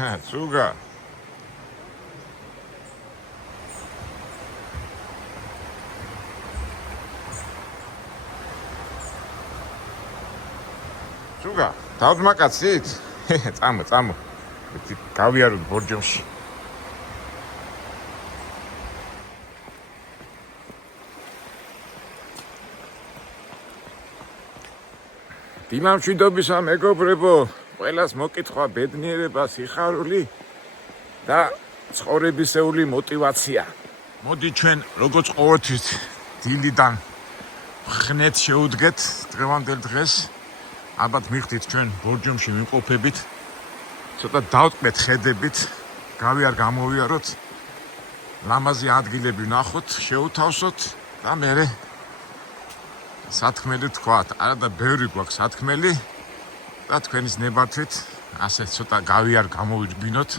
Suga. Suga, დავდმაკაცით? წამო. გავიაროთ ბორჯომში. დილამშვიდობისა მეგობრებო, ყველას მოკითხვა ბედნიერება, სიხარული და ცხოვრებისეული мотиваცია. მოდი ჩვენ როგორც ყოველთვის დილიდან ხნეთ შევუდგეთ დღევანდელ დღეს. ალბათ მიხდით ჩვენ ბორჯომში ვიმყოფებით. ცოტა დავტკბეთ ხედებით, გამოვიაროთ. ლამაზი ადგილები ვნახოთ, შევთავსოთ და მერე სათქმელი თქვათ. არა და ბევრი გვაქვს სათქმელი და თქვენის ნებართვით ასე ცოტა გამოვიდგინოთ.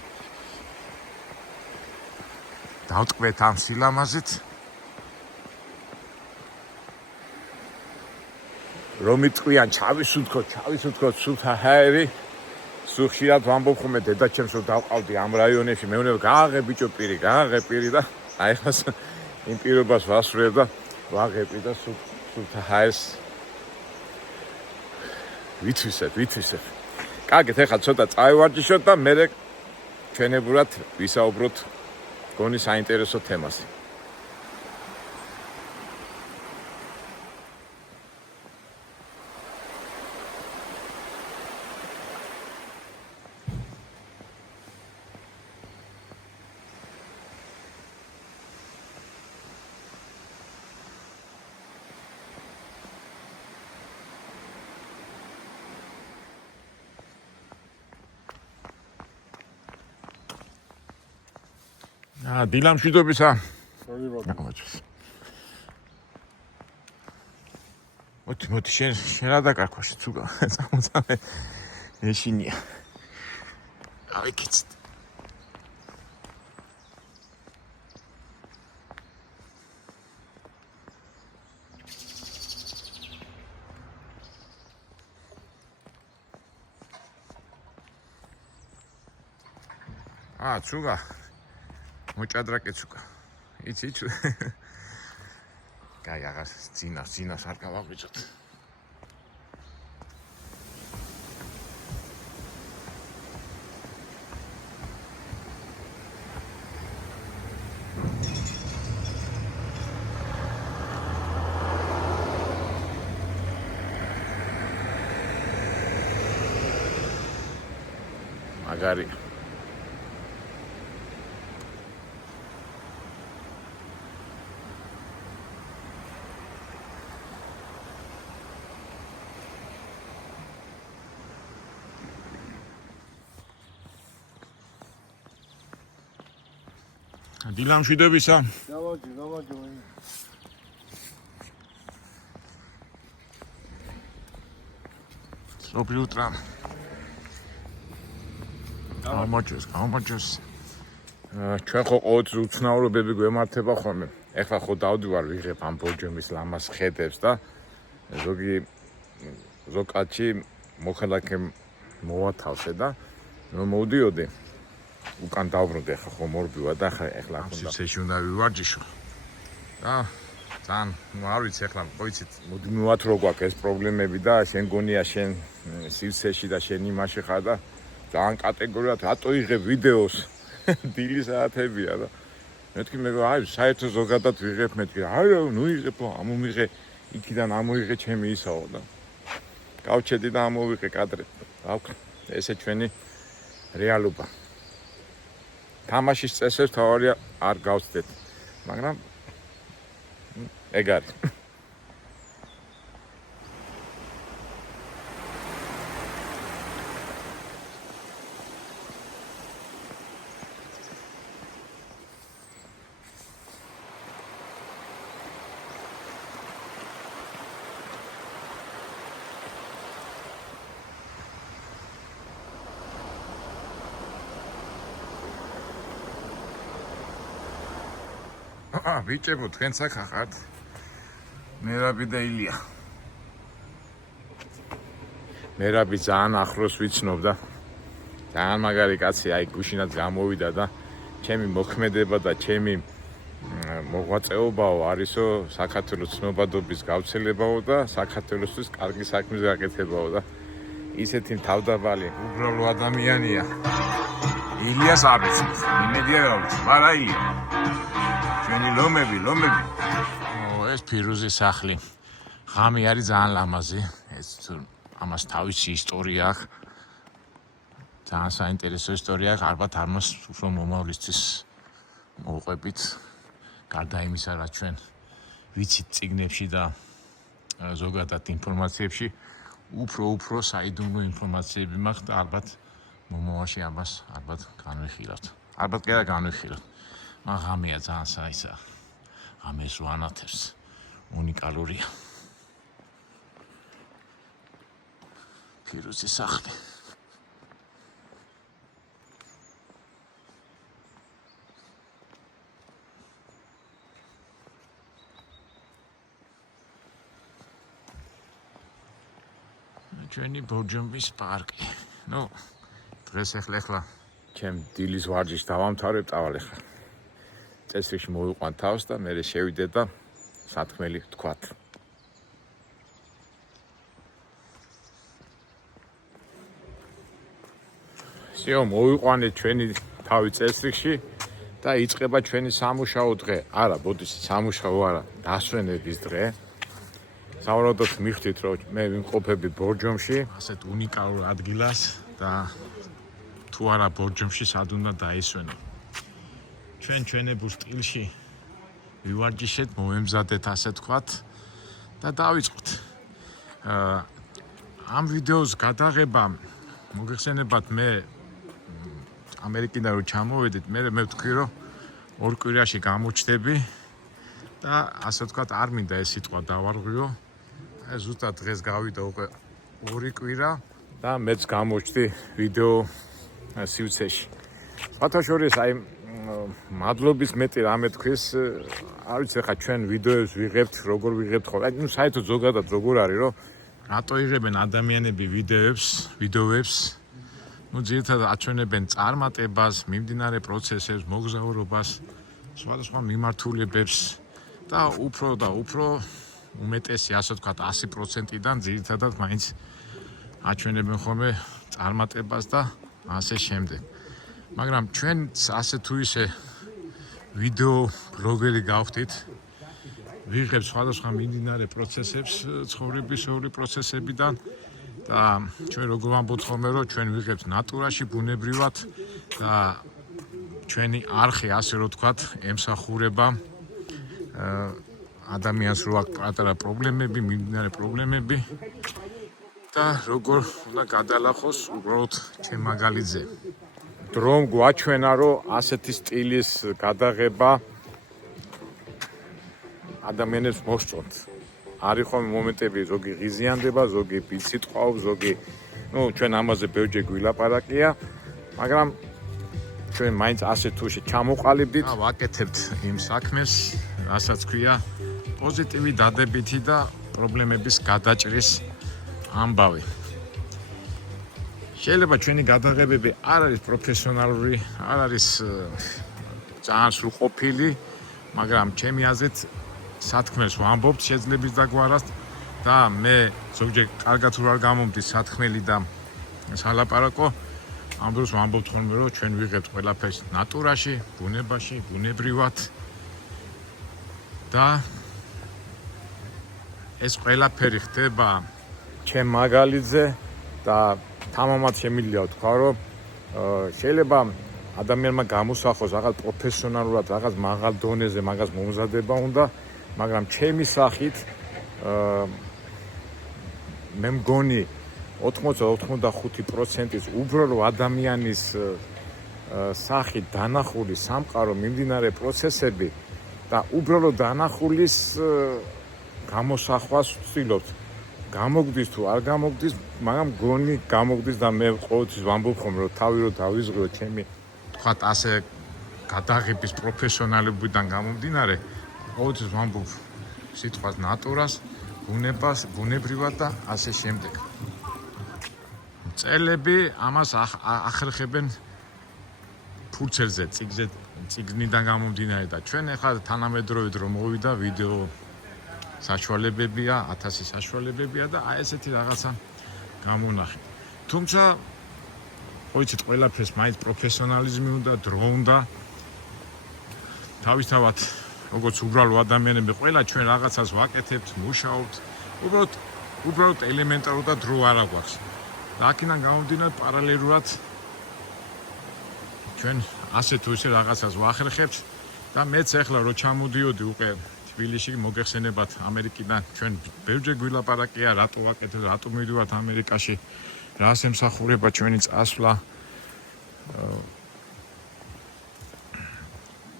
დავტკბეთ ამ სილამაზით. რომ იტყვიან ჩავისუნთქოთ სულთა ჰაერი. სულ ხშირად ვამბობ ხოლმე დედაჩემს რომ დავყავდი ამ რაიონებში. მე ვუნება გააღე ბიჭო პირი და აი ხას იმ პირობას ვასრულებ და ვაღები და სულთა ჰაერს ვითვისებ. კარგით, ეხლა ცოტა წავივარჯიშოთ და მერე ჩვენებურად ვისაუბროთ გონი საინტერესო თემაზე. დილამშვიდობისა. მოდი შენ რა დაკარქვაში ცუგა. წამოწამე ეშინია. ავიქიცით. ცუგა. მოჭადრაკე ცუკა. იცი. კაი, აღარ ძინავს არ გავაღვიძოთ. მაგარი. დილამშვიდობისა. დავაჯო. სოფლიუტრა. გამარჯოს. ჩვენ ხო ყოველთვის უცნაურობები გვემართება ხოლმე. ეხლა ხო დავდივარ ვიღებ ამ ბორჯომის ლამაზ ხედებს და ზოგადში მოხალხემ მოვათავსე და მოვდიოდი. უკან დავბრუნდი ახლა ხო მორბივა და ახლა სიცეში უნდა ვივარჯიშო. და ძალიან არ ვიცი ახლა მოიცით მოდი მივათრო გვაქვს ეს პრობლემები და შენ გონია შენ სიცეში და შენ იმაში ხარ და ძალიან კატეგორიულად რატო იღებ ვიდეოს დილის საათებია და მეთქი მე აი საერთო ზოგადად ვიღებ მეთქი არა ნუ იღებო ამომიღე იქიდან ამოიღე ჩემი ისაო და გავჩედი და ამოვიღე კადრები. ესე ჩვენი რეალობა. თამაშის წესებს თავარია არ გავცდეთ, მაგრამ ეგ არის. ბიჭებო, თქვენც აქ ხართ? მერაბი და ილია. მერაბი ძალიან ახლოს ვიცნობ და ძალიან მაგარი კაცი, აი გუშინაც გამოვიდა და ჩემი მოქმედება და ჩემი მოღვაწეობაო არისო საქართველოს ცნობადობის გავრცელებაო და საქართველოსთვის კარგი საქმის გაკეთებაო და ისეთი თავდაბალი უბრალო ადამიანია ილიას აბიცით, იმედია გავიცით, არა ილია ჩვენი ლომები ეს ფირუზის სახლი ღამე არის ძალიან ლამაზი ეს ამას თავისი ისტორია აქვს ძალიან საინტერესო ისტორია აქვს ალბათ ამას უფრო მომავლისთვის მოვყვებით გარდა იმისა რაც ჩვენ ვიცით წიგნებში და ზოგადად ინფორმაციებში უფრო საიდუმლო ინფორმაციები მაქვს და ალბათ მომავალში ამას ალბათ განვიხილავთ. ალბათ კი არა განვიხილავთ. მაგრამ ღამეა ძალიან საისა. ღამეს ვანათებს უნიკალურია. ფირუზის სახლი. ჩვენი ბორჯომის პარკი. ნუ დღეს ახლა ჩემ დილის ვარჯიშს დავამთავრებ, წავალ ახლა. წესრიგში მოვიყვან თავს და მე შევიდე და სათქმელი ვთქვათ. შეო მოვიყვანეთ ჩვენი თავი წესრიგში და იწყება ჩვენი სამუშაო დღე. არა, ბოდიში სამუშაო არა, დასვენების დღე. სავარაუდოდ მიხდით რომ მე ვიმყოფები ბორჯომში, ასეთ უნიკალურ ადგილას და თუ არა ბორჯომში სად უნდა დაისვენო. ჩვენებურ სტილში ვივარჯიშეთ, მოვემზადეთ ასე თქვათ და დავიწყოთ. ამ ვიდეოს გადაღება მოგეხსენებათ მე ამერიკიდან რომ ჩამოვედით, მე ვთქვი რომ ორ კვირაში გამოჩდები და ასე თქვათ არ მინდა ეს სიტყვა დავარღვიო. ზუსტად დღეს გავიდა უკვე 2 კვირა და მეც გამოჩდი ვიდეო სივრცეში. ფათაშორის აი მადლობის მეტი რამე თქვის, არ ვიცი ხა ჩვენ ვიდეოებს ვიღებთ, როგორ ვიღებთ ხოლმე. აი ნუ საერთოდ ზოგადად როგორ არის რომ რატო იღებენ ადამიანები ვიდეოებს? ნუ ძირითადად აჩვენებენ წარმატებას, მიმდინარე პროცესებს, მოგზაურობას, სხვადასხვა მიმართულებებს და უფრო უმეტესი ასე ვთქვათ 100%-დან ძირითადად მაინც აჩვენებენ ხოლმე წარმატებას და ასე შემდეგ. მაგრამ ჩვენც ასე თუ ისე ვიდეო ბლოგერი გავხდით, ვიღებთ სხვადასხვა მიმდინარე პროცესებს ცხოვრებისეული პროცესებიდან და ჩვენ როგორ ვამბობთ ხოლმე რომ ჩვენ ვიღებთ ნატურაში ბუნებრივად და ჩვენი არხი ასე რომ ვთქვათ ემსახურება ადამიანს რო აქვს პატარა პრობლემები, მიმდინარე პრობლემები და როგორ უნდა გადალახოს უბრალოდ ჩემ მაგალითზე. დრომ გვაჩვენა რომ ასეთი სტილის გადაღება ადამიანებს მოსწონთ. არის ხოლმე მომენტები, ზოგი ღიზიანდება, ზოგი ბიცით ყავს, ზოგი ჩვენ ამაზე ბევრჯერ გვილაპარაკია, მაგრამ ჩვენ მაინც ასე თუ ჩამოყალიბდით, ვაკეთებთ იმ საქმეს, რასაც ქვია პოზიტივი დადებითი და პრობლემების გადაჭრის ამბავი. შეიძლება ჩვენი გადაღებები არ არის პროფესიონალური, არ არის ძალიან სრულყოფილი, მაგრამ ჩემი აზრით სათქმელს ვამბობთ შეძლების დაგვარად და მე ზოგჯერ კარგად თუ არ გამომდის სათქმელი და სალაპარაკო, ამ დროს ვამბობთ ხოლმე რომ ჩვენ ვიღებთ ყველაფერს ნატურაში, ბუნებაში, ბუნებრივად და ეს ყველაფერი ხდება ჩემ მაგალითზე და თამამად შემიძლია ვთქვა რომ შეიძლება ადამიანმა გამოსახოს რაღაც პროფესიონალურად, რაღაც მაღალ დონეზე მაგას მომზადება უნდა, მაგრამ ჩემი სახით მე მგონი 80-85%-ის უბრალო ადამიანის სახით დანახული სამყარო მიმდინარე პროცესები და უბრალო დანახulis გამოსახვას ვცდილობთ. გამოგდის თუ არ გამოგდის, მაგრამ გონი გამოგდის და მე ყოველთვის ვამბობ ხომ რომ თავი რო დავიზღო ჩემი თქვათ ასე გადაღების პროფესიონალებიდან გამომდინარე, ყოველთვის ვამბობ სიტყვას ნატურას, ბუნებას, ბუნებრივად და ასე შემდეგ. წერილები ამას ახერხებენ ფურცელზე, წიგნიდან გამომდინარე და ჩვენ ახლა თანამედროვედ რომ მოვიდა ვიდეო საშუალებებია, 1000 საშუალებებია და აი ესეთი რაღაცა გამონახე. თუმცა ყოიცით ყველაფერს მაინც პროფესიონალიზმი უნდა, დრო უნდა. თავისთავად როგორც უბრალო ადამიანები ყველა ჩვენ რაღაცას ვაკეთებთ, მუშაობთ. უბრალოდ ელემენტარულად და დრო არ აქვს. და აქედან გამომდინარე პარალელურად ჩვენ ასე თუ ისე რაღაცას ვახერხებთ და მეც ახლა რო ჩამოდიოდი უკვე თბილისში მოგეხსენებათ ამერიკიდან ჩვენ ბევრჯერ გვილაპარაკია რატო ვაკეთებ, რატო მივიდივართ ამერიკაში, რას ემსახურება ჩვენი წასვლა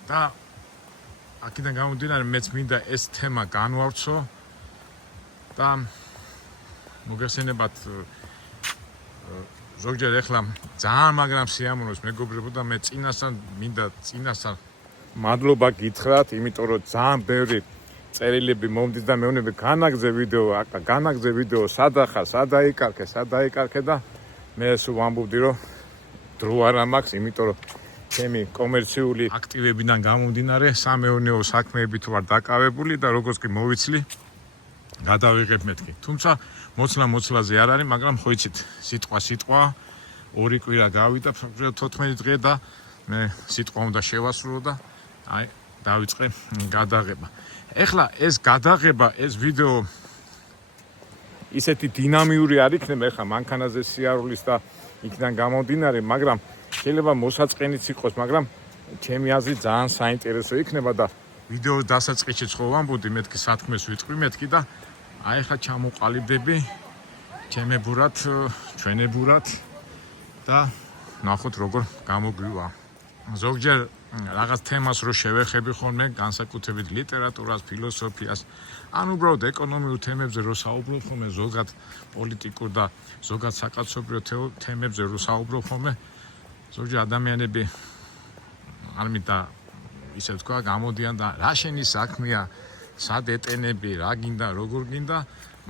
და აქედან გამომდინარე მეც მინდა ეს თემა განვავრცო და მოგეხსენებათ ზოგჯერ ახლა ძალიან მაგრამ სიამოვნოს მეგობრებო და მე წინასწარ მადლობა გითხრათ, იმიტომ რომ ძალიან ბევრი წერილები მომდის და მეუბნები განაგზე ვიდეო სადახა, სადაიკარქე და მე სულ ვამბობდი რომ დრო არ მაქვს, იმიტომ რომ ჩემი კომერციული აქტივებიდან გამომდინარე სამეურნეო საქმეებით ვარ დაკავებული და როგორც კი მოვიცლი გადავიღებ მეთქი. თუმცა მოცლაზე არ არის, მაგრამ ხო იცით, სიტყვა 2 კვირა გავიდა, 14 დღე და მე სიტყვა უნდა შევასრულო და აი დავიწყე გადაღება. ეხლა ეს გადაღება, ეს ვიდეო ისეთი დინამიური არ იქნება ეხლა მანქანაზე სიარულის და იქიდან გამომდინარე, მაგრამ შეიძლება მოსაწყენიც იყოს, მაგრამ ჩემი აზრით ძალიან საინტერესო იქნება და ვიდეოს დასაწყისში ხო ვამბობდი მეთქი სათქმეს ვიტყვი მეთქი და აი ხა ჩამოყალიბდები ჩემებურად, ჩვენებურად და ნახოთ როგორ გამოგვივა. ზოგჯერ რაღაც თემას რო შევეხები ხოლმე, განსაკუთრებით ლიტერატურას, ფილოსოფიას, ან უბრალოდ ეკონომიურ თემებზე რო საუბრობ ხოლმე, ზოგად პოლიტიკურ და ზოგად საკაცობრიო თემებზე რო საუბრობ ხოლმე, ზოგჯერ ადამიანები არ მინდა ისე თქვა გამოდიან და რა შენი საქმეა, სად ეტენები, რა გინდა, როგორ გინდა,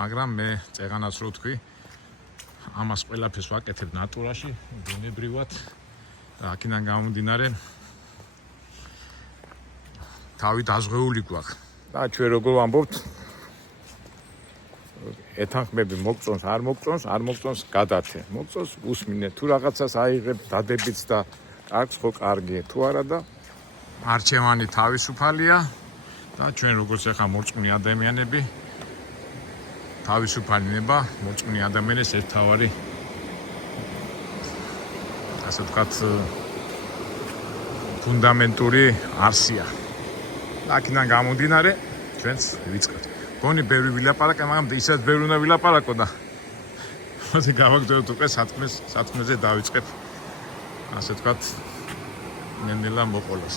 მაგრამ მე წეღანაც რო თქვი, ამას ყველაფერს ვაკეთებ ნატურაში, ბუნებრივად და აქედან გამომდინარე თავი დაზღვეული გვაქვს. და ჩვენ როგორ ვამბობთ, ეთანხმები მოგწონს, არ მოგწონს, გადათე. მოგწონს, უსმინე, თუ რაღაცას აიღებ, დადებიც და კარგს ხო კარგია, თუ არა და არჩევანი თავისუფალია და ჩვენ როგორც ახლა მორწმუნე ადამიანები თავისუფალი ნება, მორწმუნე ადამიანის ერთთავარი ასე ვთქვათ ფუნდამენტური არსია. აქედან გამომდინარე ჩვენც ვიწყებთ. გონი ბევრი ვილაპარაკე, მაგრამ ისეთ ბევრი უნდა ვილაპარაკო და მოდი გავაგრძელოთ უკვე სათქმეზე დავიწყებ. ასე ვთქვათ ნელ-ნელა მოყოლოს.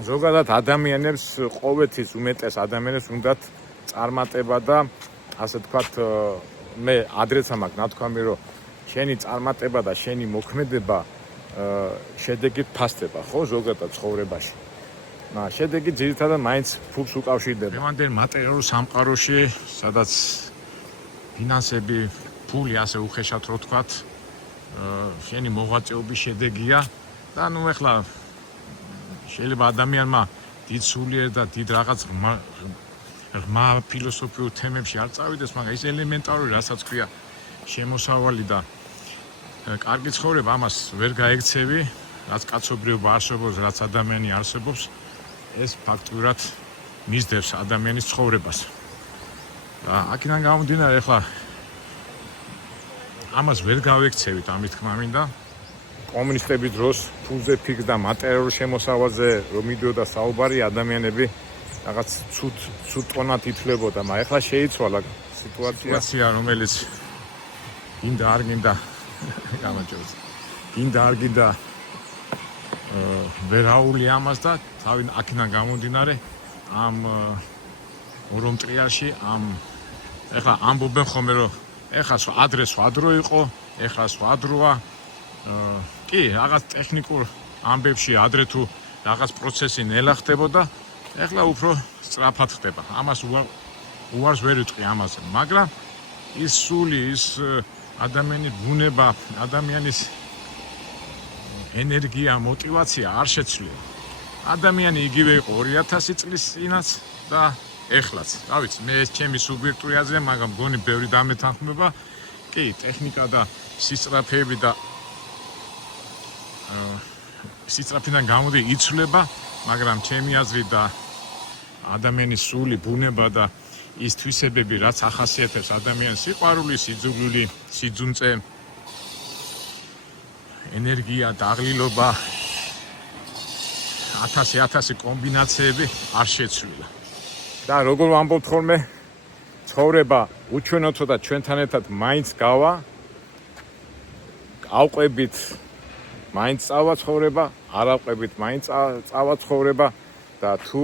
ზოგადად ადამიანებს ყოველთვის უმეტეს ადამიანებს უნდათ წარმატება და ასე ვთქვათ მე ადრეცა მაქვს ნათქვამი რომ შენი წარმატება და შენი მოქმედება შედეგით ფასდება, ხო, ზოგადად ცხოვრებაში. შედეგი ძირითადად მაინც ფულს უკავშირდება. დღევანდელ მატერიალურ სამყაროში, სადაც ფინანსები, ფული ასე უხეშად რო ვთქვათ, შენი მოღვაწეობის შედეგია და ნუ ეხლა შეიძლება ადამიანმა დიდ სულიერ და დიდ რაღაც ღრმა ფილოსოფიურ თემებში არ წავიდეს, მაგრამ ის ელემენტარული, რასაც ქვია შემოსავალი და კარგი ცხოვრება, ამას ვერ გაექცევი, რაც კაცობრიობა არსებობს, რაც ადამიანი არსებობს, ეს ფაქტურად მისდევს ადამიანის ცხოვრებას. და აქედან გამომდინარე, ახლა ამას ვერ გავექცევით, ამის თქმა მინდა. კომუნისტების დროს ფულზე ფიქს და მატერიალურ შემოსავალზე რომ მიდიოდა საუბარი, ადამიანები რაღაც ცუდ ტონად ითვლებოდა, მაგრამ ახლა შეიცვალა სიტუაცია, რომელიც გინდა არ გინდა გამარჯვებს. გინდა არ გინდა ვერაული ამას და თავი აქედან გამომდინარე ამ ორომტრიაში ეხლა ამბობენ ხოლმე რომ ეხლა ადრე სხვა დრო იყო, ეხლა სხვა დროა. კი, რაღაც ტექნიკურ ამბებში ადრე თუ რაღაც პროცესი ნელა ხდებოდა, ეხლა უფრო სწრაფად ხდება. ამას უარს ვერ ვიტყვი ამაზე, მაგრამ ის სული, ის ადამიანის ბუნება, ადამიანის ენერგია, мотивация არ შეცვლია. ადამიანი იგივე იყო 2000 წლის წინაც და ეხლაც. რა ვიცი, მე ეს ჩემი სუბიექტური აზრია, მაგრამ მგონი ბევრი დამეთანხმება. კი, ტექნიკა და სისწრაფეები და სისწრაფიდან გამოდი იცვლება, მაგრამ ჩემი აზრით და ადამიანის სული, ბუნება და ის თვისებები, რაც ახასიათებს ადამიანის სიყვარული, სიძულვილი, სიძუნწე, ენერგია, დაღლილობა, 1000 კომბინაციები არ შეცვლილა. და როგორ ვამბობთ ხოლმე, ცხოვრება უჩვენოთო და ჩვენთან ერთად მაინც გავა, ავყვებით მაინც წავა ცხოვრება, არ ავყვებით მაინც წავა ცხოვრება და თუ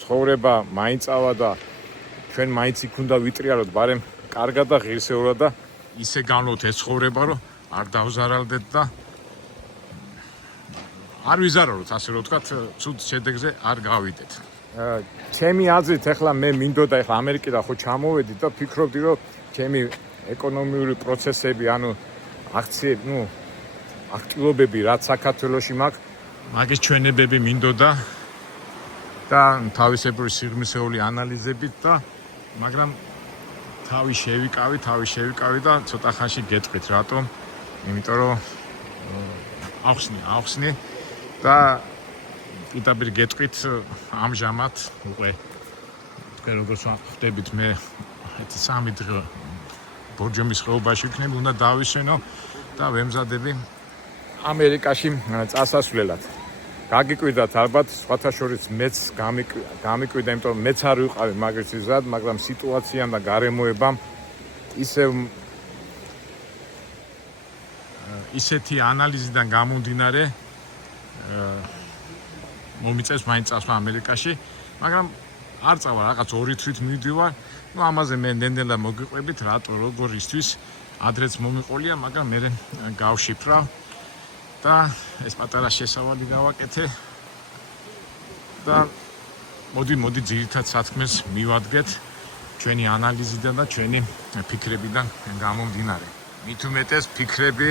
ცხოვრება მაინც წავა და ჩვენ მაინც იქ უნდა ვიტრიალოთ, ბარემ კარგად და ღირსეულად და ისე განვლოთ ეს ცხოვრება, რომ არ დავზარალდეთ და არ ვიზარალოთ, ასე რომ ვთქვათ, ცუდ შედეგზე არ გავიდეთ. ჩემი აზრით ახლა მე მინდოდა ახლა ამერიკიდან ხო ჩამოვედი და ფიქრობდი, რომ ჩემი ეკონომიური პროცესები, ანუ აქციები, აქტივობები, რაც საქართველოში მაქვს, მაგის ჩვენებები მინდოდა და თავისებური სიღრმისეული ანალიზებით და მაგრამ თავი შევიკავი და ცოტა ხანში გეტყვით რატომ, იმიტომ რომ ახსნი და პირდაპირ გეტყვით ამჟამად უკვე თქვენ როგორც ხვდებით მე 3 დღე ბორჯომის ხეობაში ვიქნები, უნდა დავისვენო და ვემზადები ამერიკაში წასასვლელად. გაგიკვირდათ ალბათ, სხვათა შორის მეც გამიკვირდა, იმიტომ რომ მეც არ ვიყავი მაგის მზად, მაგრამ სიტუაციამ და გარემოებამ ისეთი ანალიზიდან გამომდინარე მომიწევს მაინც წასვლა ამერიკაში, მაგრამ არ წავა, რაღაც 2 თვით მივდივარ. ამაზე მე ნენელა მოგიყვებით, რატო როგორ ისთვის ადრეც მომიყოლია, მაგრამ მე გავშიფრავ და ეს პატარა შესავალი გავაკეთე და მოდი ძირითად სათქმეს მივადგეთ ჩვენი ანალიზიდან და ჩვენი ფიქრებიდან გამომდინარე. მით უმეტეს ფიქრები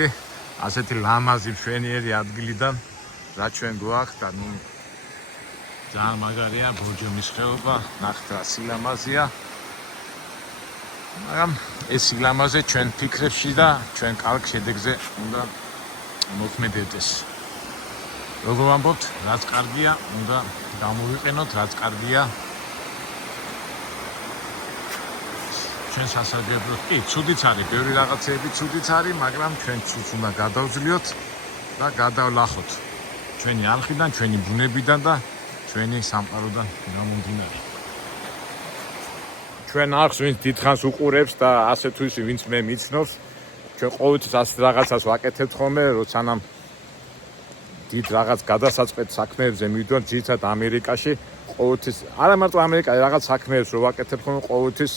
ასეთი ლამაზი მშვენიერი ადგილიდან, რა ჩვენ გვაქვს და ძალიან მაგარია ბორჯომის ხეობა, ნახეთ რა სილამაზეა. მაგრამ ეს სილამაზე ჩვენ ფიქრებში და ჩვენ კარგ შედეგზე უნდა მოქმედდეს. როგორ ვამბობთ, რაც კარგია, უნდა გამოვიყენოთ, რაც კარგია. ჩვენ სასარგებლოდ, კი, ცუდიც არის, ბევრი რაღაცეები ცუდიც არის, მაგრამ ჩვენ ცუდს უნდა გადავძლიოთ და გადავლახოთ. ჩვენი არხიდან, ჩვენი ბუნებიდან და ჩვენი სამყაროდან გამომდინარე. ჩვენ არხს ვინც დიდხანს უყურებს და ასე თუ ისე ვინც მე მიცნობს, ჩვენ ყოველთვის ასეთ რაღაცას ვაკეთებთ ხოლმე, როდესაც დიდ რაღაც გადასაწყვეტ საქმეებზე მივიდოდეთ, ძირითადად ამერიკაში, ყოველთვის, არა მარტო ამერიკაში, რაღაც საქმეებს რო ვაკეთებ ხოლმე, ყოველთვის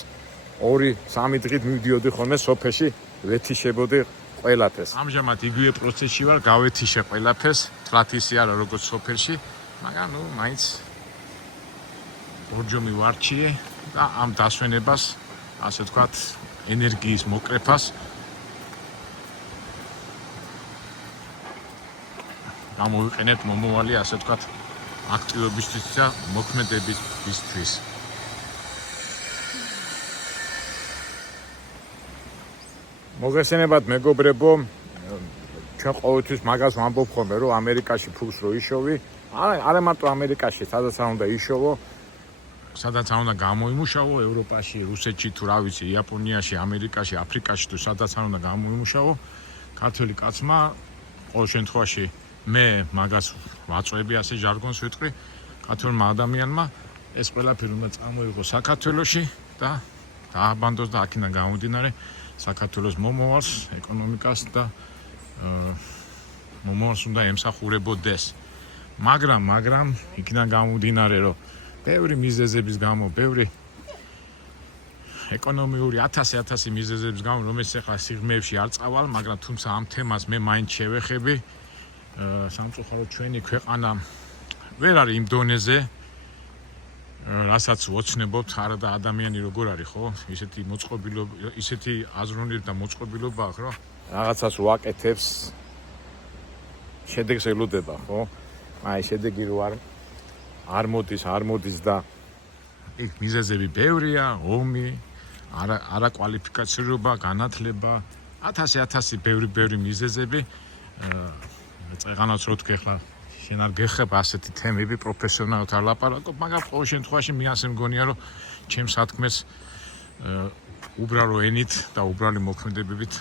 2-3 დღით მივდიოდი ხოლმე სოფელში, ვეთიშებოდი ყველაფერს. ამჟამად იგივე პროცესში ვარ, გავეთიშე ყველაფერს, თლათ ისე არა როგორც სოფელში, მაგრამ მაინც ბორჯომი ვარჩიე და ამ დასვენებას, ასე ვთქვათ, ენერგიის მოკრეფას გამოვიყენებთ მომავალი, ასე ვთქვათ, აქტივობისთვის და მოქმედებისთვის. მოგესალმებით მეგობრებო, ჩვენ ყოველთვის მაგას ვამბობ ხოლმე, რომ ამერიკაში ფულს რო იშოვი, არა მარტო ამერიკაში, სადაც არ უნდა იშოვო, სადაც არ უნდა გამოიმუშავო, ევროპაში, რუსეთში თუ რა ვიცი, იაპონიაში, ამერიკაში, აფრიკაში თუ სადაც არ უნდა გამოიმუშავო, ქართველი კაცმა ყოველ შემთხვევაში მე მაგას ვაწვევი, ასე ჟარგონს ვიტყვი, ქართველმა ადამიანმა ეს ყველაფერი უნდა წამოიღო საქართველოში და დააბანდოს და აქედან გამომდინარე საქართველოს მომავალს, ეკონომიკას და მომავალს უნდა ემსახურებოდეს. მაგრამ იქიდან გამომდინარე, რომ ბევრი მიზეზების გამო, ბევრი ეკონომიური 1000 მიზეზების გამო, რომელიც ახლა სიღრმეებში არ წავალ, მაგრამ თუმცა ამ თემას მე მაინც შევეხები. სამწუხაროდ ჩვენი ქვეყანა ვერ არის იმ დონეზე, რასაც ვოცნებობთ, არა და ადამიანი როგორ არის, ხო? ისეთი მოწყობილობა, ისეთი აზროვნები და მოწყობილობა აქვს, რომ რაღაცას ვაკეთებს, შედეგს ელოდება, ხო? აი, შედეგი რო არ მოდის და იქ მიზეზები ბევრია, ომი, არა კვალიფიკაციურობა, განათლება, 1000 ბევრი მიზეზები. წეღანაც რო თქვი ახლა შენ არ გეხებ ასეთი თემები პროფესიონალურად არ ლაპარაკობ, მაგრამ ყოველ შემთხვევაში მე ასე მგონია, რომ ჩემს სათქმეს უბრალო ენით და უბრალი მოქმედებებით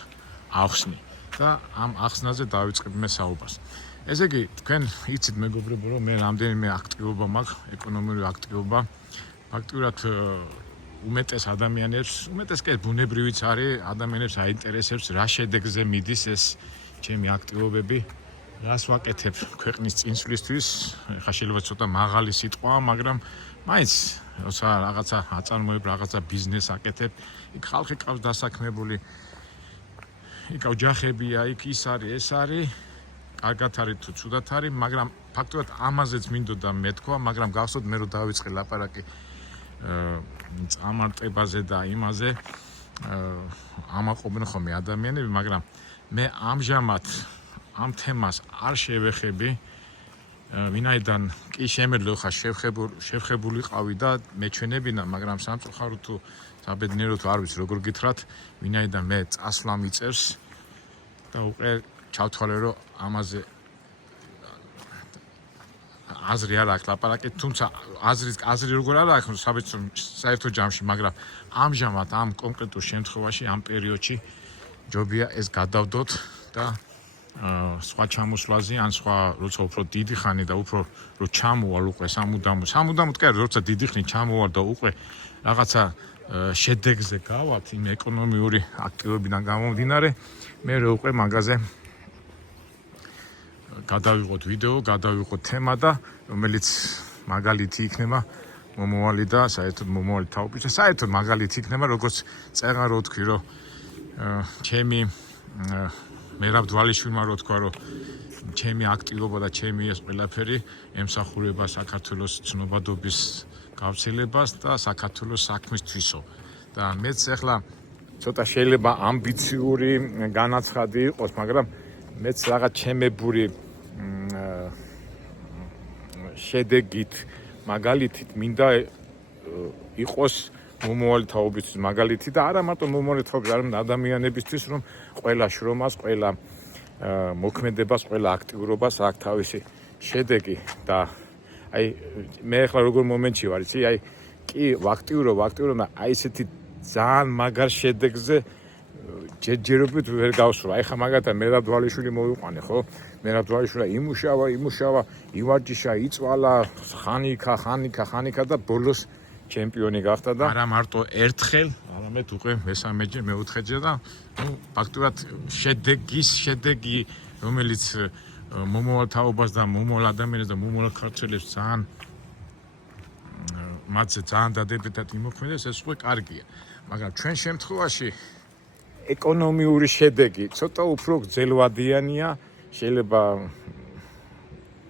ახსნი და ამ ახსნაზე დავიწყებ მე საუბარს. ესე იგი, თქვენ იცით მეგობრებო, რომ მე რამდენიმე აქტივობა მაქვს, ეკონომიური აქტივობა. ფაქტურად უმეტეს ადამიანებს, უმეტეს კი ბუნებრივიც არის, ადამიანებს აინტერესებს რა შედეგზე მიდის ეს ჩემი აქტივობები. რას ვაკეთებ ქვეყნის წინსვლისთვის, ხა შეიძლება ცოტა მაღალი სიტყვაა, მაგრამ მაინც როცა რაღაცა აწარმოებ, რაღაცა ბიზნეს აკეთებ, იქ ხალხი ყავს დასაქმებული, იქ ოჯახებია, იქ ის არის, ეს არის, კარგად არის თუ ცუდად არის, მაგრამ ფაქტობრივად ამაზეც მინდოდა მეთქვა, მაგრამ გახსოვთ მე რომ დავიწყე ლაპარაკი წამარტებაზე და იმაზე, ამაყობენ ხოლმე ადამიანები, მაგრამ მე ამჟამად ამ თემას არ შევეხები, ვინაიდან კი შემეძლო ხა შევხებულიყავი და მეჩვენებინა, მაგრამ სამწუხაროდ თუ საბედნიეროდ არ ვიცი როგორ გითხრათ, ვინაიდან მე წასვლა მიწევს და უკვე ჩავთვალე რომ ამაზე აზრი არ აქვს ლაპარაკი, თუმცა აზრი როგორ არ აქვს საერთო ჯამში, მაგრამ ამჟამად ამ კონკრეტულ შემთხვევაში, ამ პერიოდში ჯობია ეს გადავდოთ და სხვა ჩამოსვლაზე, ან სხვა როცა უფრო დიდი ხანი და უფრო რო ჩამოვალ უკვე სამუდამოდ კი არა, როცა დიდი ხანი ჩამოვალ და უკვე რაღაცა შედეგზე გავალთ იმ ეკონომიური აქტივობიდან გამომდინარე, მე უკვე მაგაზე გადავიღოთ ვიდეო, გადავიღოთ თემა და რომელიც მაგალითი იქნება მომავალი და საერთოდ მომავალი თაობის და საერთოდ მაგალითი იქნება, როგორც წერა რო თქვი, რომ ჩემი მერაბ დვალიშვილმა რო თქვა, რომ ჩემი აქტივობა და ჩემი ეს ყველაფერი ემსახურება საქართველოს ცნობადობის გავრცელებას და საქართველოს საქმისთვისო. და მეც ახლა ცოტა შეიძლება ამბიციური განაცხადი იყოს, მაგრამ მეც რაღაც ჩემებური შედეგით, მაგალითით მინდა იყოს მომავალი თაობისთვის მაგალითი და არა მარტო მომავალი თაობის, არამედ ადამიანებისთვის, რომ ყველა შრომას, ყველა მოქმედებას, ყველა აქტიურობას აქვს თავისი შედეგი და აი მე ახლა როგორ მომენტში ვარ, იცი, აი კი ვაქტიურობ და აი ესეთი ძალიან მაგარ შედეგზე ჯერჯერობით ვერ გავსვლა. აი ხა მაგათაც მერაბ დვალიშვილი მოვიყვანე, ხო? მერაბ დვალიშვილი იმუშავა, ივარჯიშა, იწვალა, ხანიკა და ბოლოს ჩემპიონი გახდა და არა მარტო ერთხელ, არამედ უკვე მესამეჯერ, მეოთხეჯერ და ფაქტობრივად შედეგი, რომელიც მომავალ თაობას და მომავალ ადამიანებს და მომავალ ქართველებს მათზე ძალიან დადებითად იმოქმედებს, ეს უკვე კარგია. მაგრამ ჩვენ შემთხვევაში ეკონომიური შედეგი ცოტა უფრო გრძელვადიანია, შეიძლება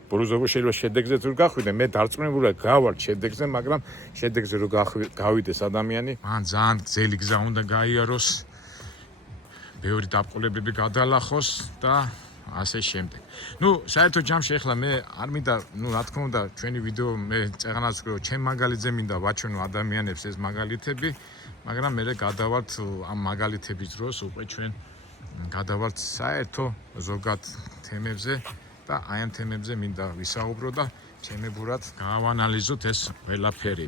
ბოლოს შეიძლება შედეგზე თუ გახვიდე, მე დარწმუნებული გავარ შედეგზე, მაგრამ შედეგზე რო გავიდეს ადამიანი, მან ძალიან გრძელი გზა უნდა გაიაროს, ბევრი დაბრკოლებები გადალახოს და ასე შემდეგ. საერთო ჯამში ახლა მე არ მინდა, რა თქმა უნდა, ჩვენი ვიდეო მე წეღანაც ვქო, ჩემ მაგალითზე მინდა ვაჩვენო ადამიანებს ეს მაგალითები, მაგრამ მე გადავალთ ამ მაგალითების დროს უკვე ჩვენ გადავალთ საერთო ზოგად თემებზე და აი ამ თემებზე მინდა ვისაუბრო და ჩემებურად გავანალიზოთ ეს ყველაფერი.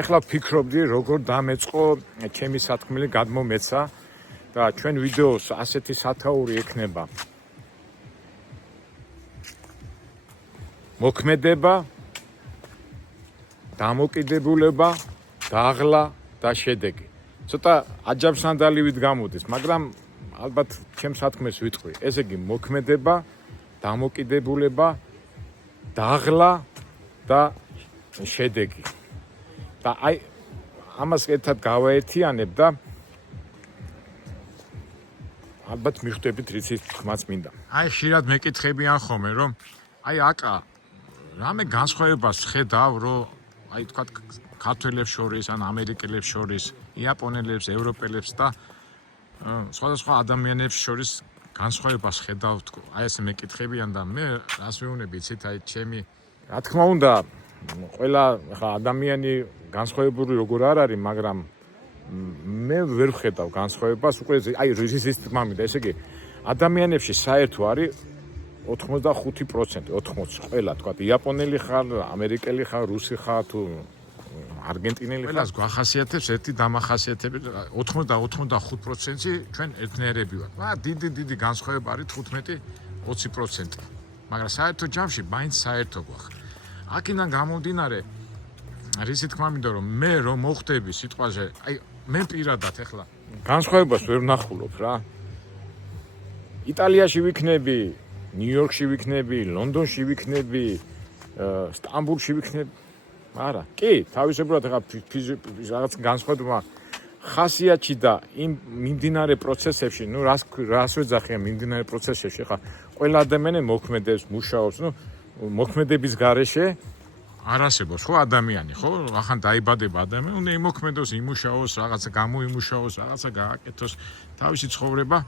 ეხლა ვფიქრობდი, როგორ დამეწყო ჩემი სათქმელი გადმომეცა და ჩვენ ვიდეოს ასეთი სათაური ექნება. მოქმედება, დამოკიდებულება, დაღლა და შედეგი. ცოტა აჯანმსანდალივით გამოდის, მაგრამ ალბათ ჩემს სათქმეს ვიტყვი. ესე იგი, მოქმედება, დამოკიდებულება, დაღლა და შედეგი. და აი ამას ერთად გავაერთიანებ და ალბათ მიხვდებით, რითი თქმაც მინდა. აი ხშირად მეკითხებიან ხოლმე, რომ აი აკა რამე განსხვავებას ხედავ, რომ აი თქვა ქართველებს შორის, ან ამერიკელებს შორის, იაპონელებს, ევროპელებს და სხვადასხვა ადამიანებს შორის განსხვავებას ხედავ, აი ესე მეკითხებიან და მე რას ვეუბნები, იცით, აი ჩემი რა თქმა უნდა, ყველა ხა ადამიანი განსხვავებული როგორ არ არის, მაგრამ მე ვერ ვხედავ განსხვავებას, უკვე აი რიზის თქმა მინდა, ესე იგი ადამიანებში საერთო არის 85%, 80 ყველა თქვა იაპონელი ხარ, ამერიკელი ხარ, რუსი ხარ თუ არგენტინელი ხარ. ყველას გვახასიათებს ერთი დამახასიათებელი 80-85% ჩვენ ერთნაირები ვართ. დიდი განსხვავება არის 15-20%. მაგრამ საერთო ჯამში მაინც საერთო გვაქვს. აქედან გამომდინარე, რისი თქმა მინდა რომ მე რომ მოხდები სიტყვაზე, აი მე პირადად ეხლა განსხვავებას ვერ ვნახულობ რა. იტალიაში ვიქნები, ნიუ-იორკში ვიქნები, ლონდონში ვიქნები, სტამბულში ვიქნები. არა, კი, თავისებურად ახლა რაღაც განსხვავება ხასიათში და იმ მიმდინარე პროცესებში, ნუ რას ვეძახიან მიმდინარე პროცესებში, ხა ყველა ადამიანი მოქმედებს, მუშაობს, ნუ მოქმედების გარეშე არ არსებობს ხო ადამიანი, ხო? ახან დაიბადება ადამიანი, უნდა იმოქმედოს, იმუშაოს, რაღაცა გამოიმუშაოს, რაღაცა გააკეთოს, თავისი ცხოვრება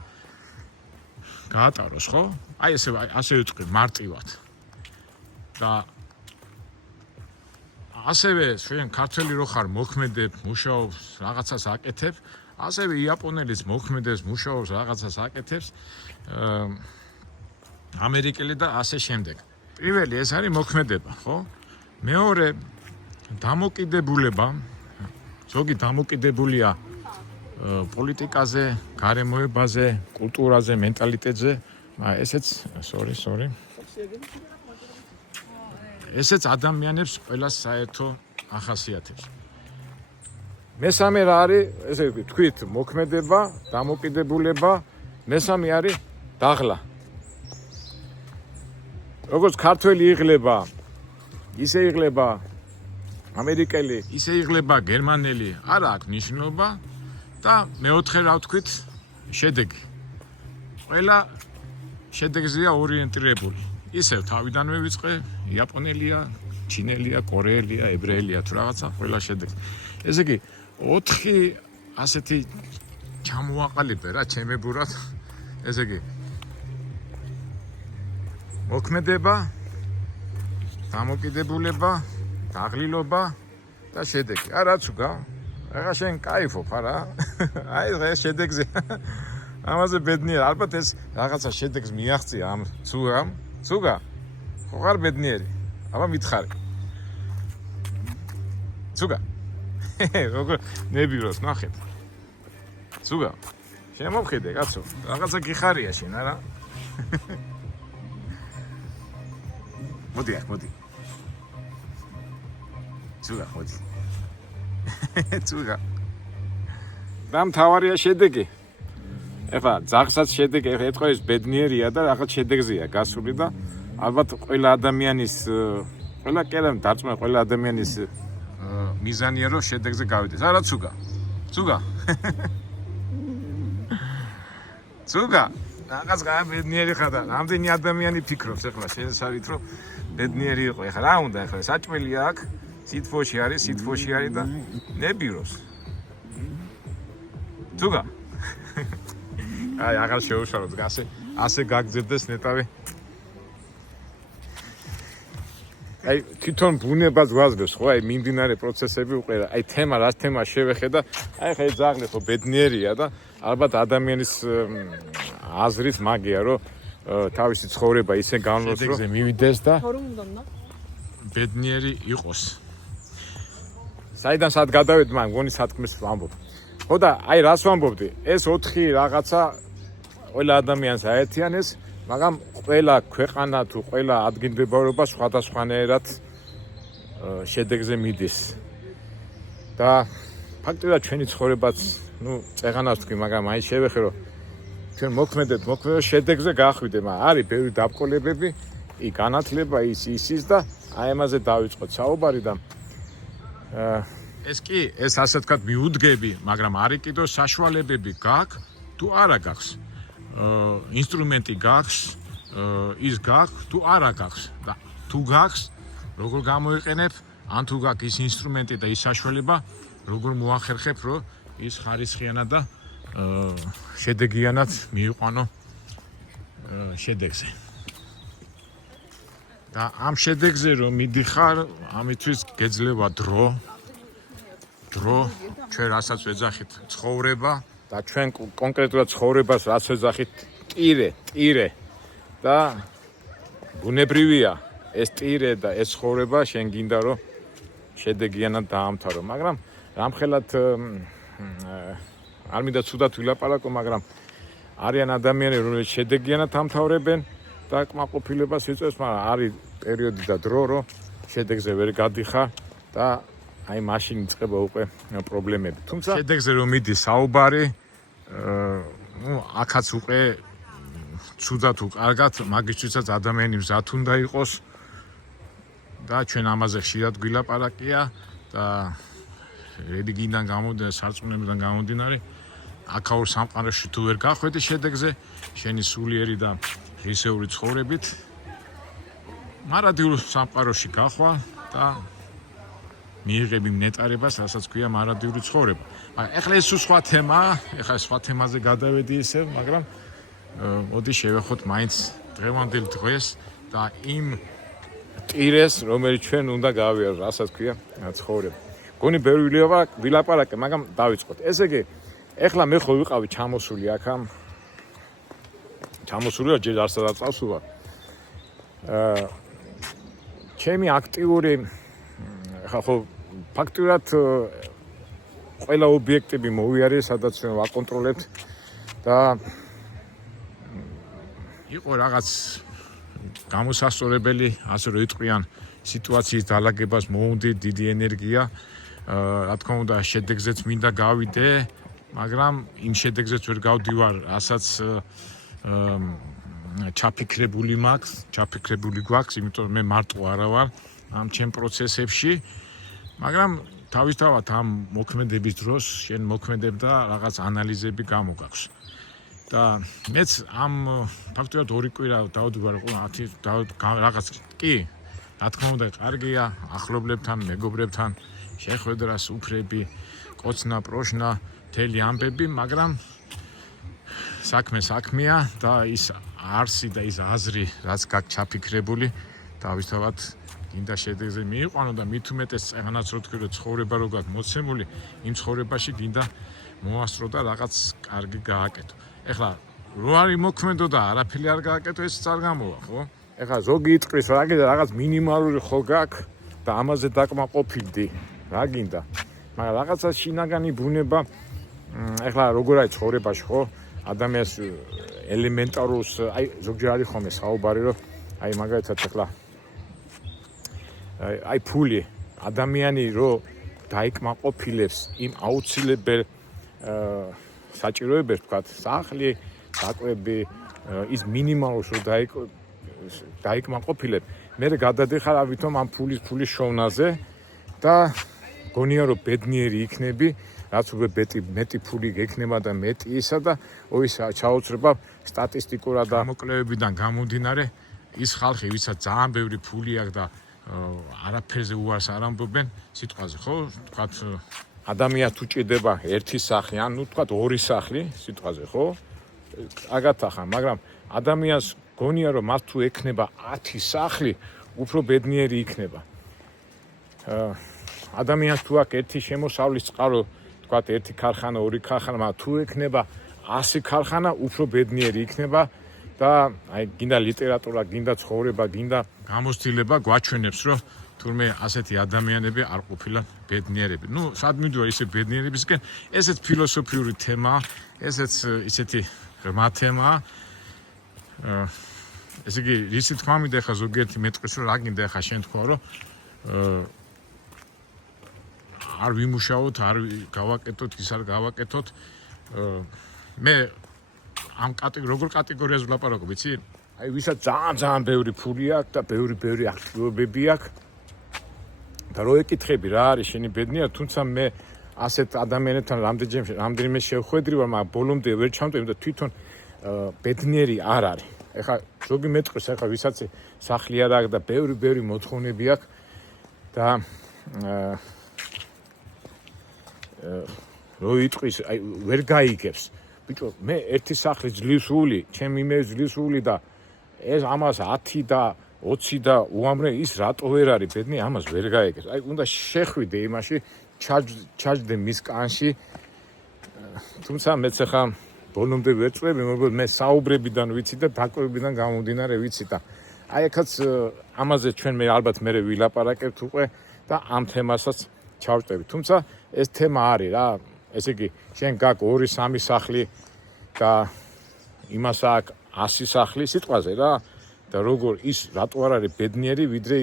გაატაროს, ხო? აი ასე ვიტყვი მარტივად. და ასევე ჩვენ ქართველი რო ხარ მოქმედებ, მუშაობს, რაღაცას აკეთებ, ასევე იაპონელიც მოქმედებს, მუშაობს, რაღაცას აკეთებს, ამერიკელი და ასე შემდეგ. პირველი ეს არის მოქმედება, ხო? მეორე დამოკიდებულება, ზოგი დამოკიდებულია პოლიტიკაზე, გარემოებაზე, კულტურაზე, მენტალიტეტზე, ესეც, sorry. ესეც ადამიანებს ყველას საერთო ახასიათებს. მესამე რა არის, ესე ვთქვით, მოქმედება, დამოკიდებულება, მესამე არის დაღლა. როგორც ქართველი იღლება, ისე იღლება ამერიკელი, ისე იღლება გერმანელი, არა აქვს ნიშნულობა და მეოთხე რა ვთქვით, შედეგი. ყველა შედეგზეა ორიენტირებული. ისევ თავიდანვე ვიწყე, იაპონელია, ჩინელია, კორეელია, ებრაელია თუ რაღაცა, ყველა შედეგს. ესე იგი, 4 ასეთი ჩამოვაყალიბე რა ჩემებურად. ესე იგი, მოქმედება, დამოკიდებულება, დაღლილობა და შედეგი. რაც უგა, ახლა შენ кайფობ არა? აი ეს შედეგზე. ამაზე ბედნიერ, ალბათ ეს რაღაცა შედეგს მიაღწია ამ ცუგამ. ცუგა, ხო ხარ ბედნიერი? აბა მითხარი. ცუგა. როგორ ნებიროს ნახეთ. ცუგა. შემოვხედე, კაცო. რაღაცა გიხარია შენ, არა? მოდი. ცუგა, მოდი. ცუგა. დამთავარია შედეგი. ეხლა ძაღლსაც შედეგი, ეხლა ეთქვა ის ბედნიერია და ახლა შედეგზეა გასული და ალბათ ყველა ადამიანის ყველა კერამ დარწმუნა ყველა ადამიანის მიზანია რომ შედეგზე გავიდეს. არა ცუგა. ცუგა. რაღაც ბედნიერი ხარ და რამდენი ადამიანი ფიქრობს ეხლა შესაძლოა რომ ბედნიერი იყო. ეხლა რა უნდა ეხლა საჭმელი აქვს, სითბოში არის და ნებიროს. ცუგა. აი აღარ შეუშალოთ, ასე გაგზებდეს ნეტავი. აი თვითონ ბუნებას გვაძლევს ხო, აი მიმდინარე პროცესები უყურე, აი თემა რაც თემა შევეხედა, აი ხა ეს ძაღლი ხო ბედნიერია და ალბათ ადამიანის აზრით მაგია რომ თავისი ცხოვრება ისე განვლოს რომ მივიდეს და ბედნიერი იყოს. საიდან სად გადავედი მაგ გონი სათქმეს ვამბობ. ხო და აი რას ვამბობდი? ეს 4 რაღაცა ყველა ადამიანს აერთიანებს, მაგრამ ყველა ქვეყანა თუ ყველა ადგილმდებარეობა სხვადასხვანაირად შედეგზე მიდის. და ფაქტობრივად ჩვენი ცხოვრებაც, ნუ წეღანას თქვი, მაგრამ აი შევეხე რომ ჩვენ მოქმედებს შედეგზე გახვიდე, მაგრამ არის ბევრი დაბკოლებები, განათლება ის და აი ამაზე დავიწყოთ საუბარი და ეს კი, ეს ასე ვთქვათ მიუდგები, მაგრამ არის კიდევ საშუალებები გაქვს თუ არა გაქვს. ინსტრუმენტი გაქვს ის გაქვს თუ არა გაქვს და თუ გაქვს როგორ გამოიყენებ ან თუ გაქვს ის ინსტრუმენტი და ის საშუალება როგორ მოახერხებ რომ ის ხარისხიანად და შედეგიანად მიიყვანო შედეგზე და ამ შედეგზე რომ მიდიხარ ამისთვის გეძლევა დრო ჩვენ რასაც ვეძახით ცხოვრება და ჩვენ კონკრეტულად ცხოვრებას რაც ვეძახით ტირე და ბუნებრივია ეს ტირე და ეს ცხოვრება შენ გინდა რომ შედეგიანად დაამთავრო მაგრამ რამხელად არ მინდა ცუდად ვილაპარაკო მაგრამ არიან ადამიანები რომლებიც შედეგიანად ამთავრებენ და კმაყოფილებას იწვევს მაგრამ არის პერიოდი და დრო რომ შედეგზე ვერ გადიხარ და აი მაშინ იწყება უკვე პრობლემები თუმცა შედეგზე რომ მიდის საუბარი აქაც უკვე ცუდად თუ კარგად მაგისთვისაც ადამიანი მზად უნდა იყოს და ჩვენ ამაზე ხშირად გვილაპარაკია და რელიგიიდან გამომდინარე სარწმუნოებიდან გამომდინარე აქაურ სამყაროში თუ ვერ გახვედი შედეგზე შენი სულიერი და ღირსეული ცხოვრებით მარადიულ სამყაროში გახვალ და მიიღები ნეტარებას რასაც ქვია მარადიული ცხოვრება ეხლა ეს სხვა თემაა ეხლა სხვა თემაზე გადავედი ისევ მაგრამ მოდი შევეხოთ მაინც დღევანდელ დღეს და იმ ტირეს რომელიც ჩვენ უნდა გავიაროთ რასაც ქვია ცხოვრება გონი ბევრი ვილაპარაკე მაგრამ დავიწყოთ ესე იგი ეხლა მე ხო ვიყავი ჩამოსული აქამ ჩამოსული ჯერ არცადაც წავსულა ჩემი აქტიური ეხლა ხო ფაქტურად ყველა ობიექტები მოვიარე სადაც ჩვენ ვაკონტროლებთ და იყო რაღაც გამოსასწორებელი ასე რომ იტყვიან სიტუაციის დალაგებას მოუნდი დიდი ენერგია რა თქმა უნდა შედეგზეც მინდა გავიდე მაგრამ იმ შედეგზეც ვერ გავდივარ რასაც ჩაფიქრებული გვაქვს იმიტომ მე მარტო არა ვარ ამ ჩემ პროცესებში მაგრამ თავისთავად ამ მოქმედების დროს შენ მოქმედებ და რაღაც ანალიზები გამოგაქვს და მეც ამ ფაქტობრივად 2 კვირა დავდივარ რაღაც კი რა თქმა უნდა კარგია ახლობლებთან მეგობრებთან შეხვედრას უფრები კოცნა პროშნა მთელი ამბები მაგრამ საქმეა და ის არსი და ის აზრი რაც გაქვს ჩაფიქრებული თავისთავად გინდა შედეგზე მიიყვანო და მით უმეტეს წეღანაც რო თქვი რომ ცხოვრება რო გაქვს მოცემული იმ ცხოვრებაში გინდა მოასწრო და რაღაც კარგი გააკეთო ეხლა რო არის მოქმედო და არაფერი არ გააკეთო ეს არ გამოვა ხო ეხლა ზოგი იტყვის რა გინდა რაღაც მინიმალური ხო გაქვს და ამაზე დაკმაყოფილდი რა გინდა მაგრამ რაღაცა შინაგანი ბუნება ეხლა როგორ არის ცხოვრებაში ხო ადამიანს ელემენტარულს აი ზოგჯერ არის ხოლმე საუბარი რომ აი მაგალითად ეხლა აი ფული ადამიანი რო დაიკმაყოფილებს იმ აუცილებელ საჭიროებებს თქვათ სახლი საკვები ის მინიმალურს რო დაიკმაყოფილებ მე გადადიხარ ავითომ ამ ფულის შოვნაზე და გონია რომ ბედნიერი იქნები რაც უკვე მეტი ფული გექნება და მეტი ისა და ის ჩაუწრება სტატისტიკურად და გამოკვლევებიდან გამომდინარე ის ხალხი ვისაც ძალიან ბევრი ფული აქვს და არაფერზე უარს არ ამბობენ სიტყვაზე ხო თქვათ ადამიანს თუ ჭირდება ერთი სახლი ან ნუ თქვათ 2 სახლი სიტყვაზე ხო აგათახა მაგრამ ადამიანს გონია რომ მას თუ ექნება 10 სახლი უფრო ბედნიერი იქნება ადამიანს თუ აქვს ერთი შემოსავლის წყარო თქვათ ერთი ქარხანა 2 ქარხანა მაგრამ თუ ექნება 100 ქარხანა უფრო ბედნიერი იქნება და აი გინდა ლიტერატურა გინდა ცხოვრება გინდა გამოცდილება გვაჩვენებს რომ თურმე ასეთი ადამიანები არ ყოფილან ბედნიერები ნუ სად მიდوار ისე ბედნიერებისკენ ესეც ფილოსოფიური თემაა ესეც ისეთი ღრმა თემაა ესე იგი რისი თქვა მინდა ხა ზოგიერთი მეტყვის რომ რა გინდა ხა შენ თქვა რომ არ ვიმუშაოთ არ გავაკეთოთ ის არ გავაკეთოთ მე ამ როგორ კატეგორიაზე ვლაპარაკობ იცი აი ვისაც ძალიან ბევრი ფული აქვს და ბევრი აქტივობები აქვს და რო ეკითხები რა არის შენი ბედნიერი თუმცა მე ასეთ ადამიანებთან რამდენიმე შევხვედრი ვარ მაგრამ ბოლომდე ვერ ჩამტვევი და თვითონ ბედნიერი არ არის ეხლა ზოგი მეტყვის, ეხლა ვისაც სახლი არ აქვს და ბევრი მოთხოვნები აქვს და რო იტყვის, აი ვერ გაიგებს. ბიჭო, მე ერთი სახლი ძლივსული, ჩემი მე ძლივსული და ეს ამას 10 და 20 და უამრავ ის რატო ვერ არის ბედნი, ამას ვერ გაიგებს. აი უნდა შეხვიდე იმაში, ჩაჯდე მის კანში. თუმცა მეც ახლა ბოლომდე ვერ წვევი, მაგრამ მე საუბრებიდან ვიცი და დაკვირვებიდან გამომდინარე ვიცი და აი ახაც ამაზე ჩვენ მე ალბათ მე ვილაპარაკებთ უკვე და ამ თემასაც ჩავჭდები. თუმცა ეს თემა არის რა, ესე იგი, შენ გაქვს 2-3 სახლი და იმას აქვს 100 სახლი სიტყვაზე რა და როგორ ის რატო არ არის ბედნიერი, ვიდრე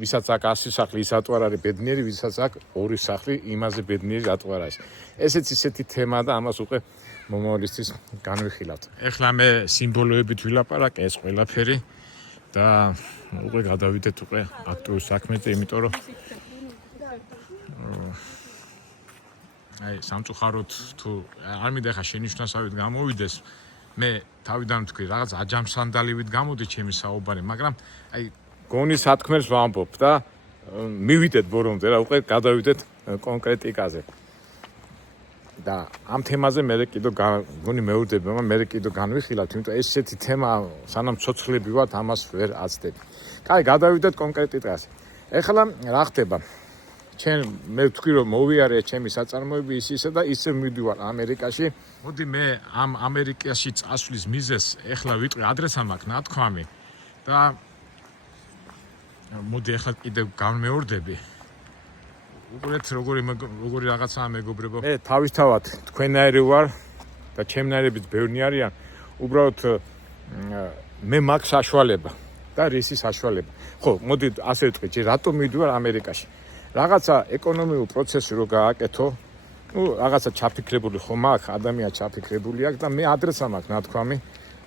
ვისაც აქვს 100 სახლი, ის რატო არ არის ბედნიერი, ვისაც აქვს 2 სახლი, იმაზე ბედნიერი რატო არ არის. ესეც ისეთი თემა და ამას უკვე მომავლისთვის განვიხილავთ. ეხლა მე სიმბოლოებით ვილაპარაკე ეს ყველაფერი და უკვე გადავიდეთ უკვე აქტუალურ საქმეზე, იმიტომ რომ აი სამწუხაროდ თუ არ მინდა ხა შენიშვნასავით გამოვიდეს, მე თავიდან თქვი რაღაც აჯამსანდალივით გამოდი ჩემი საუბარი, მაგრამ აი გონის სათქმელს ვამბობ და მივიდეთ ბორომდე რა, უკვე გადავიდეთ კონკრეტიკაზე. და ამ თემაზე მე კიდევ გონი მეურდები, მაგრამ მე კიდევ განვიხილავთ, იმიტომ ეს ესეთი თემა, სანამ ცოცხლები ვართ, ამას ვერ აცდები. კაი, გადავიდეთ კონკრეტიკაზე. ეხლა რა ხდება? მე ვთქვი რომ მოვიარე ჩემი საწარმოები ისისა და ისე მივდივარ ამერიკაში. მოდი მე ამ ამერიკაში წასვლის მიზეზს ეხლა ვიტყვი, ადრესა მაქვს ნათქვამი და მოდი ეხლა კიდევ განმეორდები. უყურეთ როგორი რაღაცაა მეგობრებო. მე თავისთავად თქვენაერი ვარ და ჩემნაირებიც ბევრი არიან. უბრალოდ მე მაქვს საშუალება და რისი საშუალება. ხო, მოდი ასე ვიტყვი, რატომ მივდივარ ამერიკაში? რაღაცა ეკონომიურ პროცესი რო გააკეთო, რაღაცა ჩაფიქრებული ხომ აქვს, ადამიანი ჩაფიქრებული აქვს და მე ადრესა მაქვს ნათქვამი,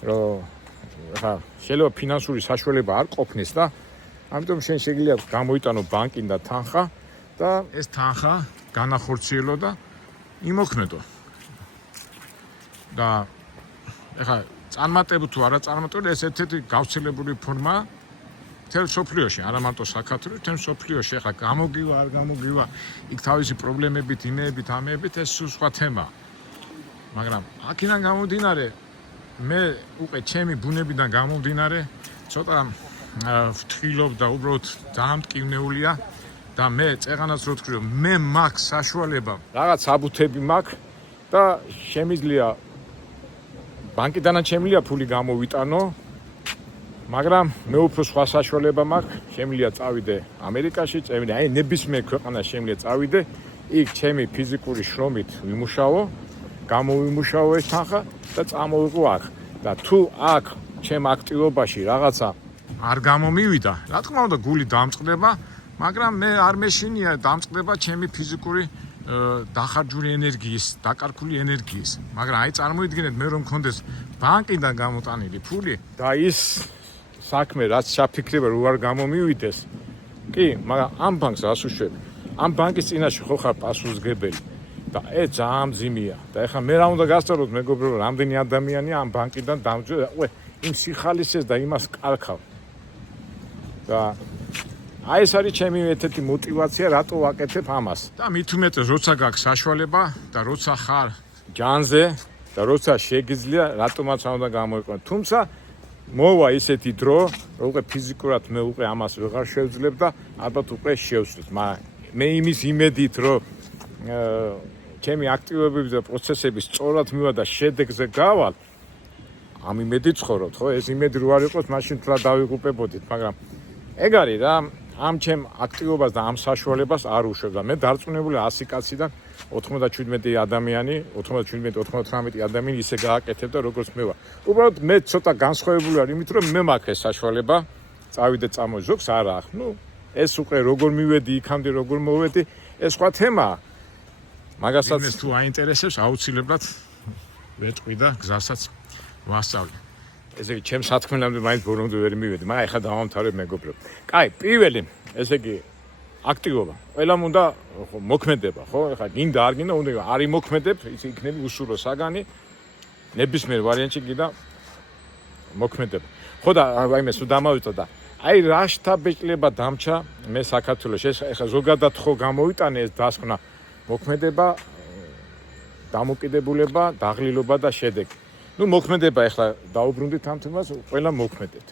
რომ ხა შეიძლება ფინანსური საშუალება არ ყოფნის და ამიტომ შენ შეგიძლია გამოიტანო ბანკიდან და თანხა და ეს თანხა განახორციელო და იმოქმედო. და ეხა წარმატებულ თუ არა წარმატებული, ეს ერთ-ერთი გავრცელებული ფორმაა მთელ სოფლიოში, არა მარტო საქართველოში, მთელ სოფლიოში. ეხლა გამოგივა, არ გამოგივა, იქ თავისი პრობლემებით, იმეებით, ამეებით, ეს სხვა თემაა. მაგრამ აქედან გამომდინარე, მე უკვე ჩემი ბუნებიდან გამომდინარე, ცოტა ვთხრილობ და უბრალოდ ძალიან მტკივნეულია და მე წეღანაც რო ვთქვი, რომ მე მაქვს საშუალება, რაღაც აბუთები მაქვს და შემიძლია ბანკიდანაც შემიძლია ფული გამოვიტანო. მაგრამ მე უფრო სხვა საშუალება მაქვს, შემიძლია წავიდე ამერიკაში, აი ნებისმიერ ქვეყანაში შემიძლია წავიდე, იქ ჩემი ფიზიკური შრომით ვიმუშაო, გამოვიმუშაო ეს თანხა და წამოვიყო აქ. და თუ აქ ჩემ აქტივობაში რაღაცა არ გამომივიდა, რა თქმა უნდა გული დამწყდება, მაგრამ მე არ მეშინია დამწყდება ჩემი ფიზიკური დახარჯული ენერგიის, დაკარგული ენერგიის. მაგრამ აი წარმოიდგინეთ მე რომ მქონდეს ბანკიდან გამოტანილი ფული და ის საქმე რაც ჩაფიქრება რო არ გამომივიდეს, კი, მაგრამ ამ ბანკს რას უშვები? ამ ბანკის წინაშე ხო ხარ პასუხისმგებელი და ძალიან მძიმეა. და ეხლა მე რა უნდა გასწავლოთ მეგობრებო, რამდენი ადამიანია ამ ბანკიდან დამჯერდა, იმ სიხალისეს და იმას კარქავ. და აი ეს არის ჩემი ერთ-ერთი мотиваცია, რატო ვაკეთებ ამას. და მით უმეტეს როცა გაქვს საშუალება და როცა ხარ ჯანზე და როცა შეგიძლია, რატომაც არ უნდა გამოიყენო. თუმცა მოვა ისეთი დრო, რომ უკვე ფიზიკურად მე უკვე ამას ვეღარ შევძლებ და ალბათ უკვე შევძლებ. მაგრამ მე იმის იმედით, რომ ჩემი აქტივობები და პროცესები სწორად მივა და შედეგზე გავალ, ამ იმედით ცხოვრობთ, ხო? ეს იმედი რო არ იყოს, მაშინ თლა დავიღუპებოდით, მაგრამ ეგ არის რა, ამ ჩემ აქტივობას და ამ საშუალებას არ უშვებ და მე დარწმუნებული 100 კაციდან 97 ადამიანი, 97-98 ადამიანი ისე გააკეთებდა, როგორც მე ვარ. უბრალოდ მე ცოტა განსხვავებული ვარ იმით, რომ მე მაქვს ეს საშუალება, წავიდე წამოჟოგს არა ახ. ეს უკვე როგორ მივედი იქამდე, როგორ მოვედი, ეს სხვა თემაა. მაგასაც თუ აინტერესებს, აუცილებლად ვეტყვი და გზასაც ვასწავლე. ესე იგი, ჩემს სათქმელამდე მაინც ბორომდე ვერ მივედი, მაგრამ ეხლა დავამთავრებ მეგობრებო. კაი, პირველი, ესე იგი, აქტივობა. ყველამ უნდა მოქმედება, ხო? ეხლა გინდა არ გინდა, უნდა არ იმოქმედებ, ის იქნება უსურო საგანი. ნებისმიერ ვარიანტში გინდა მოქმედება. ხო და აიმე სულ დამავიწოდა. აი რა შთაბეჭდილება დამჩა მე საქართველოში. ეხლა ზოგადად ხო გამოვიტანე ეს დასკვნა მოქმედება, დამოკიდებულება, დაღლილობა და შედეგი. ნუ მოქმედება ეხლა დაუბრუნდით ამ თემას, ყველა მოქმედეთ.